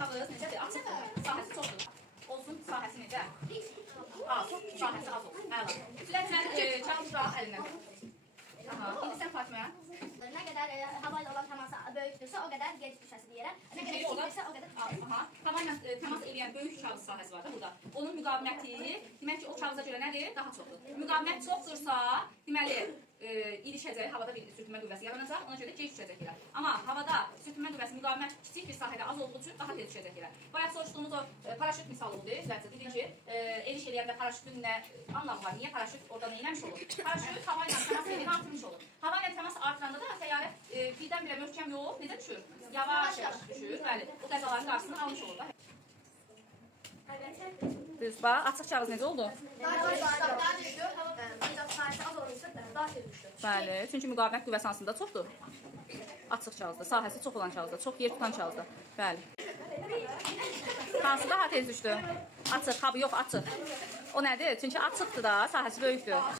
kağız necədir? Açıqdır. Sahəsi çoxdur. Olsun sahəsi necə? Az. Sahəsi az olsun. Əla. Sülətlər kağız da əlindən. Aha. İndi sən Fatmaya. Nə qədər hava ilə olan təması böyükdürsə, o qədər gec düşəsi deyirəm. Nə qədər kiçikdirsə, o qədər düşəsi. Aha. Hava ilə təmas edən böyük kağız sahəsi var da burada. Onun müqaviməti, demək ki, o kağıza görə nədir? Daha çoxdur. Müqavimət çoxdursa, deməli, ilişəcək, havada bir sürtünmə qüvvəsi yaranacaq, ona görə gec düşəcək elə. Amma havada sürtünmə qüvvəsi müqavimət kiçik bir sahədə az olduğu üçün daha tez düşəcək elə. Bayaq soruşduğumuz o paraşüt misalı oldu. Dedi ki, eliş eləyəndə paraşütün nə anlamı var? Niyə paraşüt orada neyləmiş olur? Paraşüt hava ilə təmas edəni artırmış olur. Hava ilə təmas artıranda da təyyarə birdən-birə möhkəm yox, necə düşür? Yavaş-yavaş düşür, bəli. O qəzaların qarşısını almış olur da. Düz, bax, açıq kağız necə oldu? Bəli, çünki müqavimət qüvvəsi hansında çoxdur? Açıq kağızda, sahəsi çox olan kağızda, çox yer tutan kağızda. Bəli. Hansı daha tez düşdü? Açıq, yox, açıq. O nədir? Çünki açıqdır da, sahəsi böyükdür.